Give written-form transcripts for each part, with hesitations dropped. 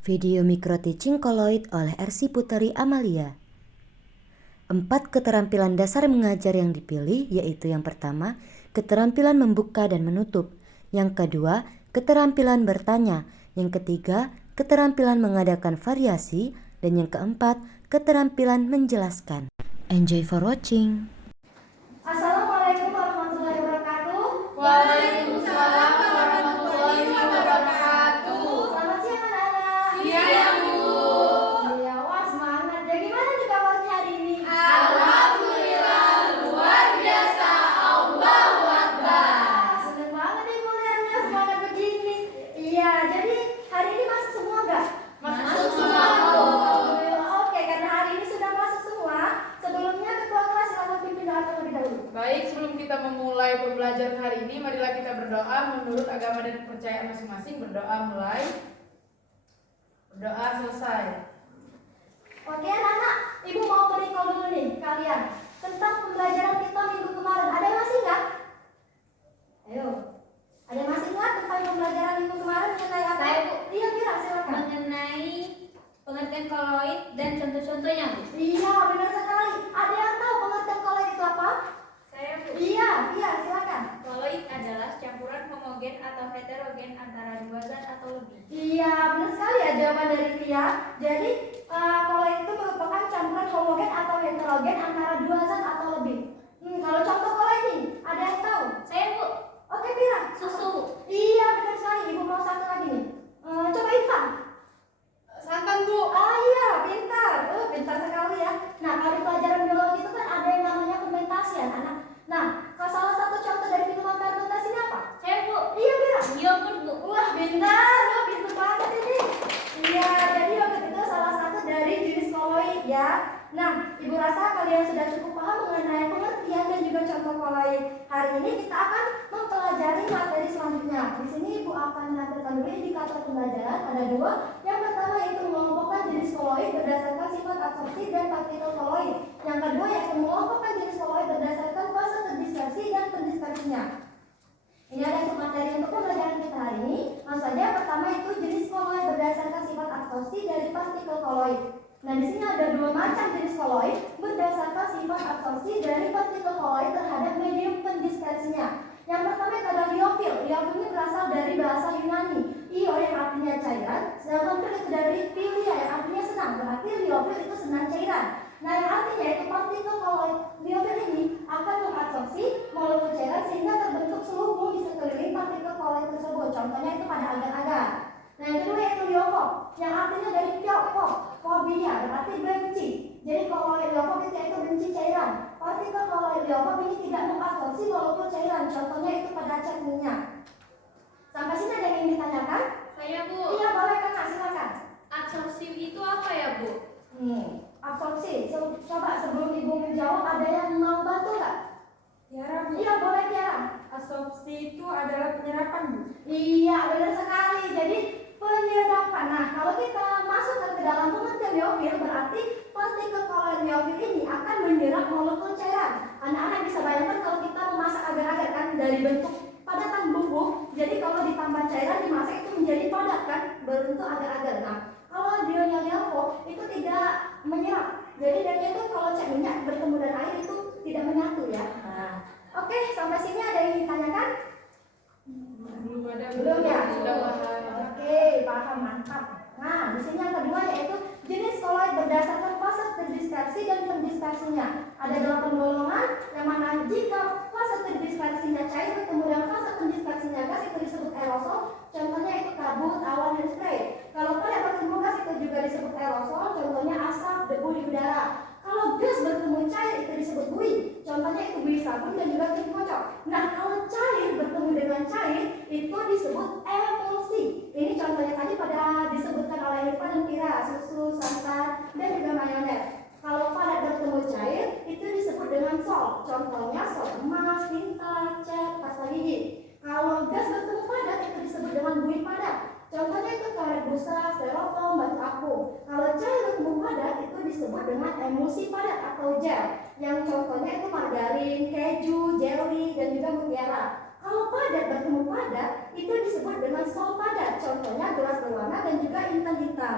Video Micro Teaching Koloid oleh Ersi Puteri Amalia. 4 keterampilan dasar mengajar yang dipilih yaitu yang pertama, keterampilan membuka dan menutup. Yang kedua, keterampilan bertanya. Yang ketiga, keterampilan mengadakan variasi. Dan yang keempat, keterampilan menjelaskan. Enjoy for watching. Assalamualaikum warahmatullahi wabarakatuh. Waalaikumsalam warahmatullahi wabarakatuh. Selamat siang anak-anak. Siang, Bu. Iya, wah semangat. Ya gimana nih kabarnya hari ini? Alhamdulillah, luar biasa. Allahu Akbar. Seneng banget nih kuliahnya, semangat begini. Iya, jadi hari ini masuk semua gak? Masuk semua, Bu. Alhamdulillah. Oke, karena hari ini sudah masuk semua, sebelumnya ketua kelas silakan pimpin doa terlebih dahulu. Baik, sebelum kita memulai pembelajaran hari ini, marilah kita berdoa menurut agama dan kepercayaan masing-masing. Berdoa mulai. Berdoa selesai. Oke anak-anak, ibu mau merecall dulu nih kalian tentang pembelajaran kita minggu kemarin. Ada yang masih nggak? Ayo, ada yang masih nggak tentang pembelajaran minggu kemarin mengenai apa? Saya, Bu. Iya, Kira, silakan. Mengenai pengertian koloid dan contoh-contohnya, Bu. Iya, benar sekali. Ada yang tahu pengertian koloid itu apa? Saya, Bu. Iya, silakan. Koloid adalah campuran homogen atau heterogen antara dua zat atau lebih. Iya, benar sekali ya jawaban dari Via. Jadi koloid itu merupakan campuran homogen atau heterogen antara dua zat atau lebih. Kalau contoh koloid nih, ada yang tahu? Saya, Bu. Oke, Via. Susu. Iya, benar sekali. Ibu mau satu lagi nih. Coba Ivan. Santan, Bu. Iya, pintar. Pintar sekali ya. Nah, kalau di pelajaran biologi itu kan ada yang namanya fermentasi anak-anak. Nah, salah satu contoh dari minuman fermentasi ini apa? Saya, Bu. Iya, Mira. Yogurt, Bu. Wah, pintar. Pintar banget ini. Iya, jadi yogurt itu salah satu dari jenis koloid ya. Nah, Ibu rasa kalian sudah cukup paham mengenai pengertian dan juga contoh koloid. Hari ini kita akan mempelajari materi selanjutnya. Di sini Ibu akan menampilkan dulu indikator pembelajaran. Ada dua. Yang pertama yaitu mengelompokkan jenis koloid berdasarkan sifat absorpsi dan partikel koloid. Yang kedua yaitu mengelompokkan jenis koloid berdasarkan fase terdispersi dan pendispersinya. Ini ada materi untuk pembelajaran kita hari ini. Langsung saja, pertama itu jenis koloid berdasarkan sifat absorpsi dari partikel koloid. Nah, di sini ada dua macam jenis koloid berdasarkan sifat absorpsi dari partikel koloid terhadap medium pendispersinya. Yang pertama itu adalah liofil. Liofil ini berasal dari bahasa Yunani. Io yang artinya cairan, sedangkan fil itu dari filia yang artinya senang. Berarti liofil itu senang cairan. Nah, yang artinya itu partikel koloid liofil ini akan mengabsorpsi molekul cairan sehingga terbentuk selubung di sekeliling partikel koloid tersebut. Contohnya itu pada agar-agar. Nah, yang kedua yaitu liofob, yang artinya dari fobia, berarti benci. Jadi koloid liofob itu yaitu benci cairan. Partikel koloid liofob ini tidak mengabsorpsi molekul cairan. Contohnya itu pada cat minyak. Sampai sini ada yang ingin ditanyakan? Saya, Bu. Iya, boleh Kakak, silakan. Absorpsi itu apa ya, Bu? Absorpsi. Coba sebelum Ibu menjawab, ada yang mau bantu nggak? Tiara, Bu. Iya, boleh Tiara. Absorpsi itu adalah penyerapan, Bu. Iya, benar sekali. Jadi penyerapan. Nah, kalau kita masukkan ke dalam pengertian liofil, berarti partikel koloid liofil ini akan menyerap molekul cairan. Anak-anak bisa bayangkan kalau kita memasak agar-agar kan dari bentuk padatan bubuk. Jadi kalau ditambah cairan dimasak itu menjadi padat kan, berbentuk agar-agar. Nah, kalau dionya liofil itu tidak menyerap. Jadi dia itu kalau cat minyak bertemu dengan air itu tidak menyatu ya. Nah, oke, sampai sini ada yang ditanyakan? Belum ada, Bu. Belum ya? Sudah paham. Oke, paham, mantap. Nah, di sini yang kedua yaitu jenis koloid berdasarkan fase terdispersi dan pendispersinya. Ada 8 golongan, yang mana jika fase terdispersinya cair bertemu dengan fase pendispersinya gas itu disebut aerosol. Contohnya itu kabut, awan, dan spray. Kalau padat bertemu gas itu juga disebut aerosol. Contohnya asap, debu di udara. Kalau gas bertemu cair itu disebut buih. Contohnya itu buih sabun dan juga krim kocok. Nah, kalau cair bertemu dengan cair itu disebut emulsi. Ini contohnya tadi pada disebutkan oleh Irfan dan Kira, susu, santan, dan juga mayones. Kalau padat bertemu cair itu disebut dengan sol. Contohnya sol emas, tinta, cat, pasta gigi. Kalau gas bertemu padat itu disebut dengan buih padat. Contohnya itu karet busa, styrofoam, batu apung. Kalau cair bertemu padat itu disebut dengan emulsi padat atau gel. Yang contohnya itu margarin, keju, jelly, dan juga mutiara. Kalau padat bertemu padat itu disebut dengan sol padat. Contohnya gelas berwarna dan juga intan hitam.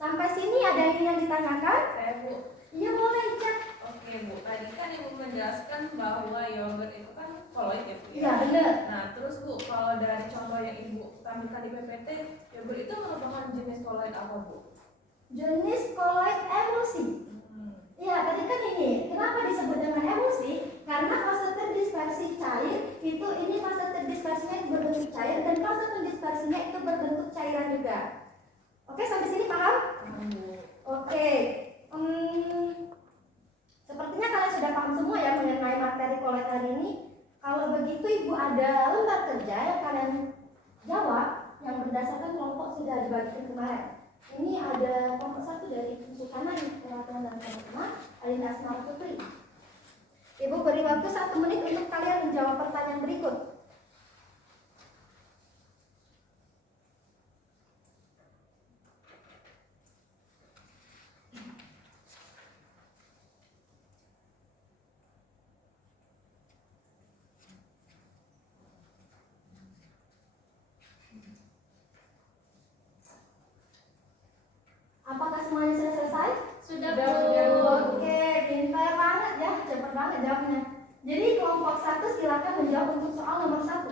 Sampai sini ada yang ingin ditanyakan? Saya Bu. Iya boleh, Cak. Oke Bu, tadi kan Ibu menjelaskan bahwa yogurt itu kan koloid ya Bu ya? Iya benar. Nah terus Bu, kalau dari contoh yang Ibu tampilkan di PPT, yogurt itu merupakan jenis koloid apa Bu? Jenis koloid emulsi. Iya, tadi kan ini, kenapa disebut dengan emulsi? Karena fase terdispersi cair itu ini fase terdispersinya itu berbentuk cair dan fase pendispersinya itu berbentuk cairan juga. Oke, sampai sini paham? Oke. Sepertinya kalian sudah paham semua ya mengenai materi koloid hari ini. Kalau begitu Ibu ada lembar kerja yang kalian jawab yang berdasarkan kelompok sudah dibagikan kemarin. Ini ada kelompok 1 dari Sultana Peraturan dan Teman-teman Alina Asma Putri. Ibu beri waktu 1 menit untuk kalian menjawab pertanyaan berikut. Apakah semuanya sudah selesai? Sudah Sudah, Bu. sudah. Oke, pintar banget ya, cepat banget jawabnya. Jadi kelompok 1 silakan menjawab untuk soal nomor 1.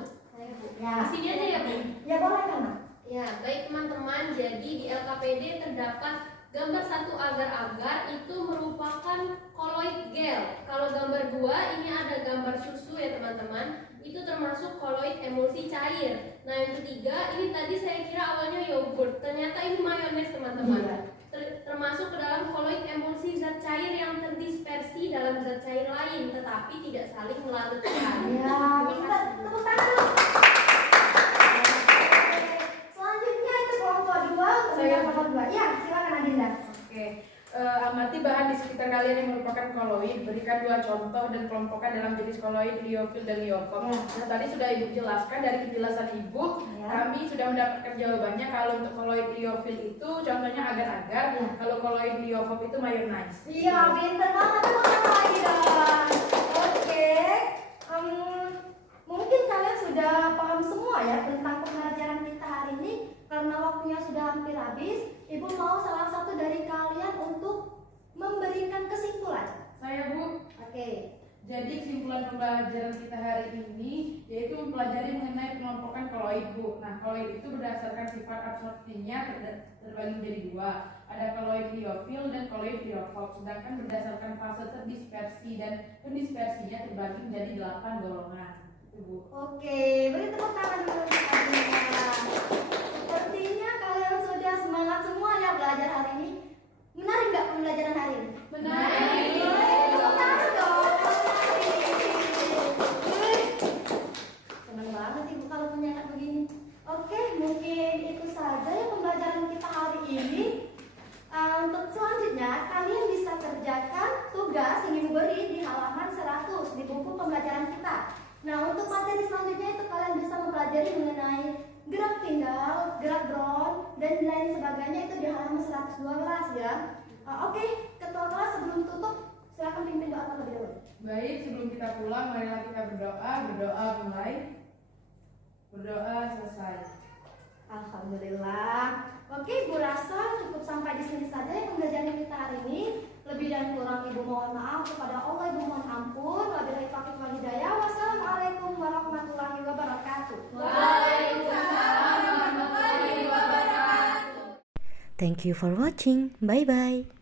Ya, Di sini aja ya Bu. ya boleh kan? Ya, baik teman-teman. Jadi di LKPD terdapat gambar 1 agar-agar itu merupakan koloid gel. Kalau gambar 2 ini ada gambar susu ya teman-teman. Itu termasuk koloid emulsi cair. Nah yang ketiga ini tadi saya kira awalnya yogurt. Ternyata ini mayones teman-teman. Iya. Termasuk ke dalam koloid emulsi zat cair yang terdispersi dalam zat cair lain, tetapi tidak saling melarutkan. Ya, pintar. Tepuk tangan dulu. Oke. Selanjutnya itu kelompok 2 untuk Saya- kelompok 2. Ya, silakan Adinda. Oke, amati bahan di sekitar kalian yang merupakan koloid. Berikan 2 contoh dan kelompokkan dalam jenis koloid, liofil dan liofil. Ya. Nah, tadi sudah Ibu jelaskan dari penjelasan Ibu. Ya. Kami sudah mendapatkan jawabannya. Kalau untuk koloid liofil itu contohnya agar-agar. Ya. Kalau koloid liofil itu mayonnaise. Iya, pintar banget. Tepuk tangan lagi dong. Oke. Mungkin kalian sudah paham semua ya tentang pembelajaran kita hari ini. Karena waktunya sudah hampir habis, Ibu mau salah satu dari kalian untuk memberikan kesimpulan. Saya Bu. Oke. Jadi kesimpulan pembelajaran kita hari ini yaitu mempelajari mengenai pengelompokan koloid Bu. Nah, koloid itu berdasarkan sifat absorpsinya terbagi menjadi 2. Ada koloid liofil dan koloid liofil. Sedangkan berdasarkan fase terdispersi dan pendispersinya terbagi menjadi 8 golongan. Itu Bu. Oke, beri tepuk tangan dulu untuk Adinda. Sepertinya kalian sudah semangat semua ya belajar hari ini. Menarik nggak pembelajaran hari ini? Menarik. Tepuk tangan dong. Senang banget Ibu kalau punya anak begini. Oke, mungkin itu saja ya pembelajaran kita hari ini. Untuk selanjutnya kalian bisa kerjakan tugas yang Ibu beri di halaman 100 di buku pembelajaran kita. Nah, untuk materi selanjutnya itu kalian bisa mempelajari mengenai gerak pinggang, gerak drone, dan lain sebagainya itu di halaman 112 ya. Oke, ketua kelas sebelum tutup silakan pimpin doa terlebih dahulu. Baik, sebelum kita pulang marilah kita berdoa. Berdoa mulai. Berdoa selesai. Alhamdulillah. Oke, Ibu rasa cukup sampai di sini saja ya pembelajaran kita hari ini. Lebih dan kurang Ibu mohon maaf kepada Allah, Ibu mohon ampun. Wabillahi taufiq wal hidayah. Wassalamualaikum warahmatullahi wabarakatuh. Thank you for watching. Bye bye.